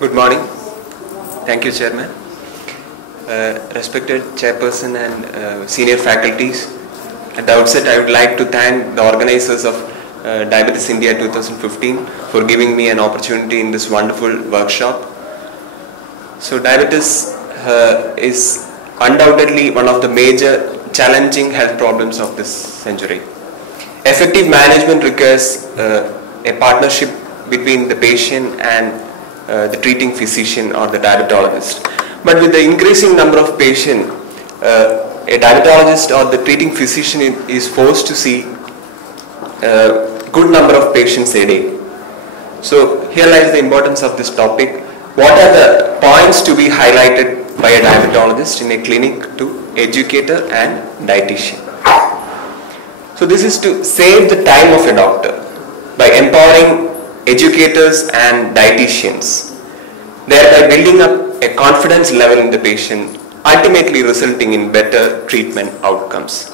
Good morning. Thank you, Chairman. Respected Chairperson and senior faculties, at the outset I would like to thank the organizers of Diabetes India 2015 for giving me an opportunity in this wonderful workshop. So diabetes is undoubtedly one of the major challenging health problems of this century. Effective management requires a partnership between the patient and the treating physician or the diabetologist. But with the increasing number of patients, a diabetologist or the treating physician is forced to see a good number of patients a day. So here lies the importance of this topic. What are the points to be highlighted by a diabetologist in a clinic to educator and dietitian? So this is to save the time of a doctor by empowering educators and dietitians, thereby building up a confidence level in the patient, ultimately resulting in better treatment outcomes.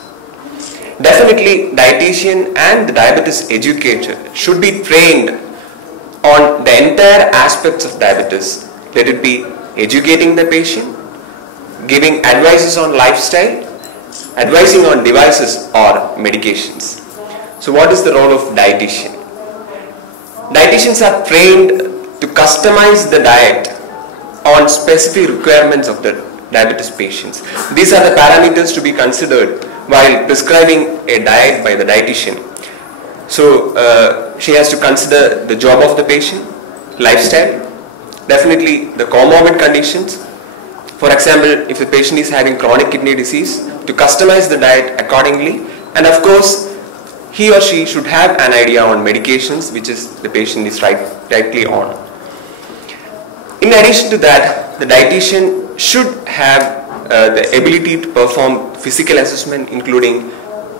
Definitely, dietitian and the diabetes educator should be trained on the entire aspects of diabetes. Let it be educating the patient, giving advices on lifestyle, advising on devices or medications. So what is the role of dietitian? Dietitians are trained to customize the diet on specific requirements of the diabetes patients. These are the parameters to be considered while prescribing a diet by the dietitian. So she has to consider the job of the patient, lifestyle, definitely the comorbid conditions. For example, if the patient is having chronic kidney disease, to customize the diet accordingly, and of course he or she should have an idea on medications which is the patient is rightly on. In addition to that, the dietitian should have the ability to perform physical assessment including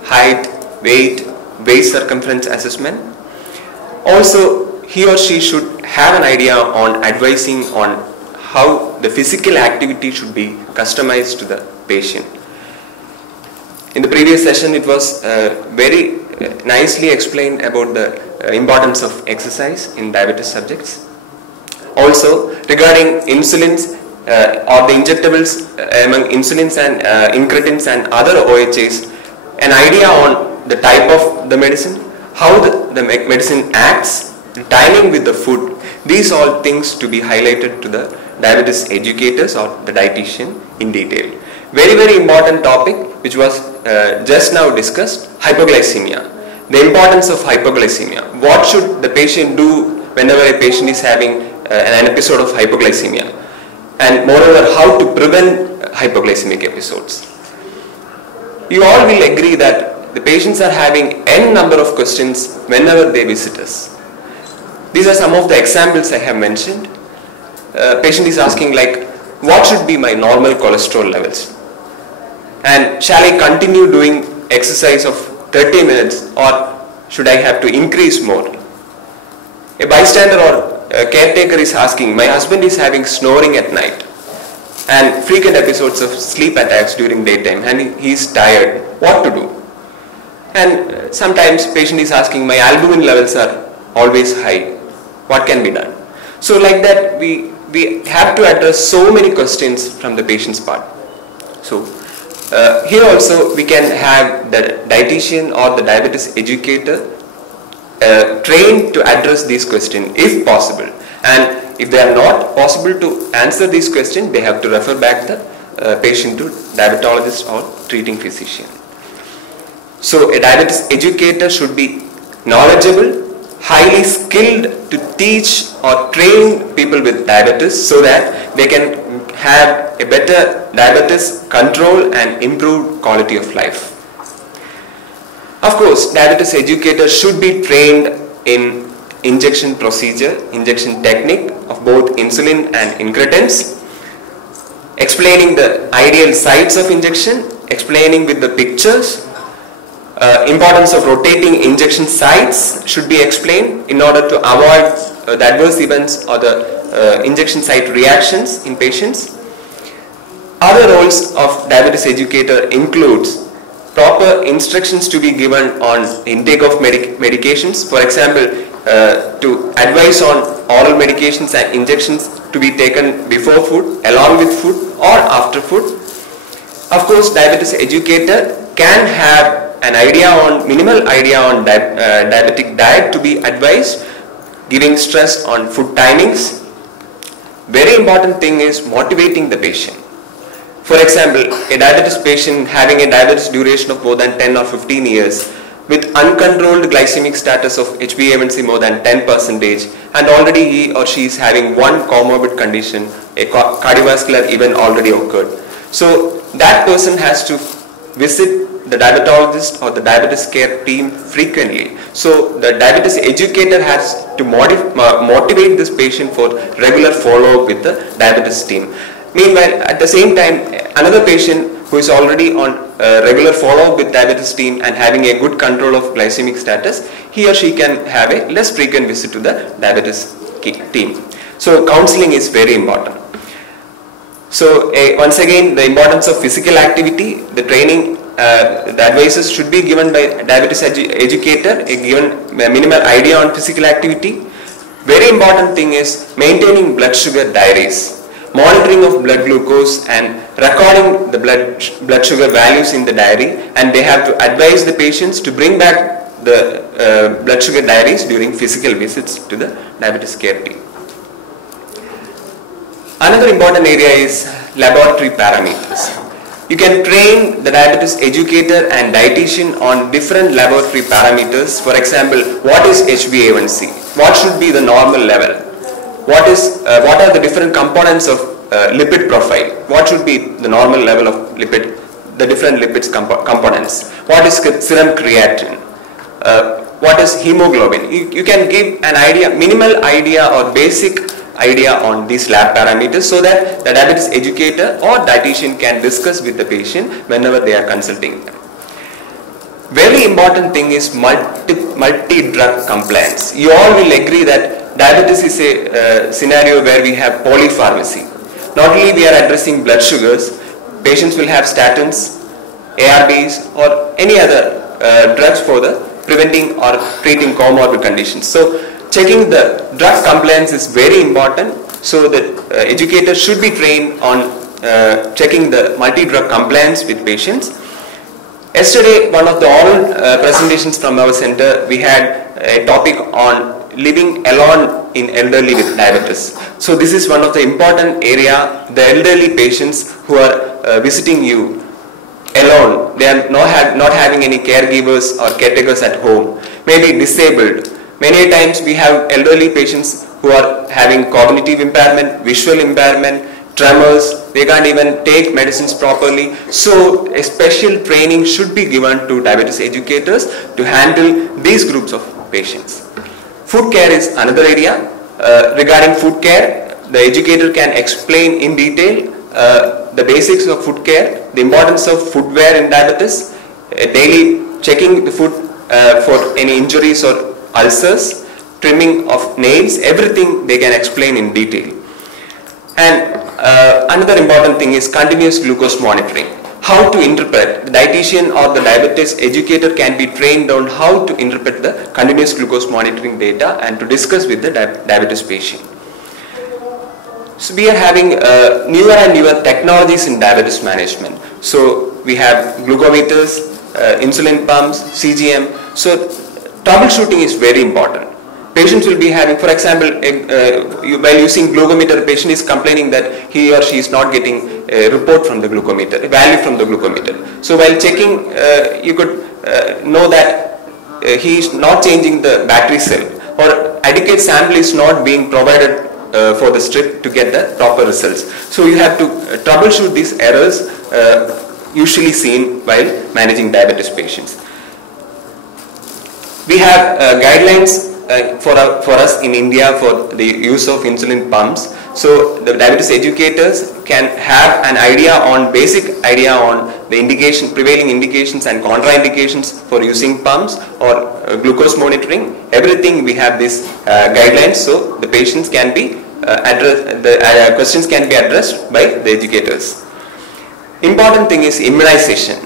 height, weight, waist circumference assessment. Also, he or she should have an idea on advising on how the physical activity should be customized to the patient. In the previous session, it was very nicely explained about the importance of exercise in diabetes subjects. Also, regarding insulins or the injectables among insulins and incretins and other OHAs, an idea on the type of the medicine, how the medicine acts, the timing with the food, these all things to be highlighted to the diabetes educators or the dietitian in detail. Very important topic which was just now discussed, hypoglycemia. The importance of hypoglycemia. What should the patient do whenever a patient is having an episode of hypoglycemia? And moreover, how to prevent hypoglycemic episodes. You all will agree that the patients are having n number of questions whenever they visit us. These are some of the examples I have mentioned. Patient is asking like, what should be my normal cholesterol levels? And shall I continue doing exercise of 30 minutes or should I have to increase more? A bystander or a caretaker is asking, my husband is having snoring at night and frequent episodes of sleep attacks during daytime and he is tired. What to do? And sometimes patient is asking, my albumin levels are always high. What can be done? So like that we have to address so many questions from the patient's part. So here also we can have the dietitian or the diabetes educator trained to address these questions if possible, and if they are not possible to answer these questions, they have to refer back the patient to diabetologist or treating physician. So a diabetes educator should be knowledgeable, highly skilled to teach or train people with diabetes so that they can have a better diabetes control and improved quality of life. Of course, diabetes educators should be trained in injection procedure, injection technique of both insulin and incretins, explaining the ideal sites of injection, explaining with the pictures. Importance of rotating injection sites should be explained in order to avoid the adverse events or the injection site reactions in patients. Other roles of diabetes educator includes proper instructions to be given on intake of medications. For example, to advise on oral medications and injections to be taken before food, along with food or after food. Of course, diabetes educator can have an idea on, minimal idea on diabetic diet to be advised, giving stress on food timings. Very important thing is motivating the patient. For example, a diabetes patient having a diabetes duration of more than 10 or 15 years with uncontrolled glycemic status of HbA1c more than 10% and already he or she is having one comorbid condition, a cardiovascular event already occurred. So that person has to visit the diabetologist or the diabetes care team frequently. So the diabetes educator has to motivate this patient for regular follow-up with the diabetes team. Meanwhile, at the same time, another patient who is already on regular follow-up with diabetes team and having a good control of glycemic status, he or she can have a less frequent visit to the diabetes team. So counseling is very important. So once again, the importance of physical activity, the training, the advices should be given by diabetes educator, given a minimal idea on physical activity. Very important thing is maintaining blood sugar diaries, monitoring of blood glucose and recording the blood sugar values in the diary, and they have to advise the patients to bring back the blood sugar diaries during physical visits to the diabetes care team. Another important area is laboratory parameters. You can train the diabetes educator and dietitian on different laboratory parameters. For example, what is HbA1c? What should be the normal level? What are the different components of lipid profile? What should be the normal level of lipid, the different lipids components? What is serum creatinine? What is hemoglobin? You can give an idea, minimal idea or basic idea on these lab parameters so that the diabetes educator or dietitian can discuss with the patient whenever they are consulting them. Very important thing is multi-drug compliance. You all will agree that diabetes is a scenario where we have polypharmacy. Not only we are addressing blood sugars, patients will have statins, ARBs or any other drugs for the preventing or treating comorbid conditions. So checking the drug compliance is very important, so that educators should be trained on checking the multi-drug compliance with patients. Yesterday, one of the oral presentations from our center, we had a topic on living alone in elderly with diabetes. So this is one of the important area. The elderly patients who are visiting you alone, they are not having any caregivers or caretakers at home, maybe disabled. Many times we have elderly patients who are having cognitive impairment, visual impairment, tremors, they can't even take medicines properly. So a special training should be given to diabetes educators to handle these groups of patients. Food care is another area. Regarding food care, the educator can explain in detail the basics of food care, the importance of footwear in diabetes, daily checking the food for any injuries or ulcers, trimming of nails, everything they can explain in detail. And another important thing is continuous glucose monitoring. How to interpret, the dietitian or the diabetes educator can be trained on how to interpret the continuous glucose monitoring data and to discuss with the diabetes patient. So we are having newer and newer technologies in diabetes management. So we have glucometers, insulin pumps, CGM. So troubleshooting is very important. Patients will be having, for example, while using glucometer, a patient is complaining that he or she is not getting a report from the glucometer, a value from the glucometer. So while checking, you could know that he is not changing the battery cell, or adequate sample is not being provided for the strip to get the proper results. So you have to troubleshoot these errors usually seen while managing diabetes patients. We have guidelines for us in India for the use of insulin pumps. So the diabetes educators can have an idea on, basic idea on the indication, prevailing indications and contraindications for using pumps or glucose monitoring. Everything we have these guidelines, so the patients can be questions can be addressed by the educators. Important thing is immunization.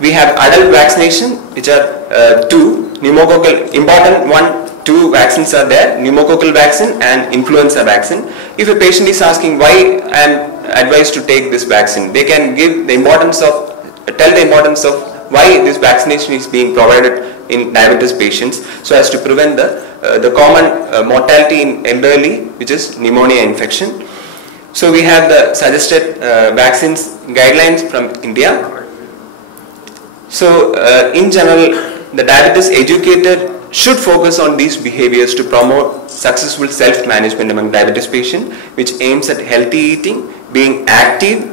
We have adult vaccination, which are two pneumococcal. Important one two vaccines are there, pneumococcal vaccine and influenza vaccine. If a patient is asking why I am advised to take this vaccine, they can give the importance of, tell the importance of why this vaccination is being provided in diabetes patients, so as to prevent the common mortality in elderly, which is pneumonia infection. So we have the suggested vaccines guidelines from India. So in general, the diabetes educator should focus on these behaviors to promote successful self-management among diabetes patients, which aims at healthy eating, being active,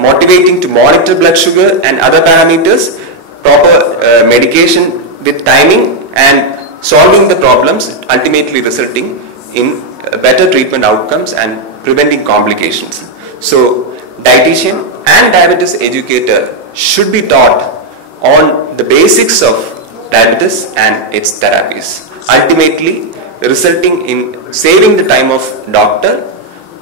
motivating to monitor blood sugar and other parameters, proper medication with timing, and solving the problems, ultimately resulting in better treatment outcomes and preventing complications. So dietitian and diabetes educator should be taught on the basics of diabetes and its therapies, ultimately resulting in saving the time of doctor,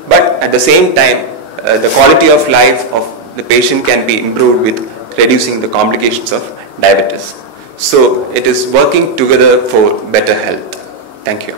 but at the same time the quality of life of the patient can be improved with reducing the complications of diabetes. So it is working together for better health. Thank you.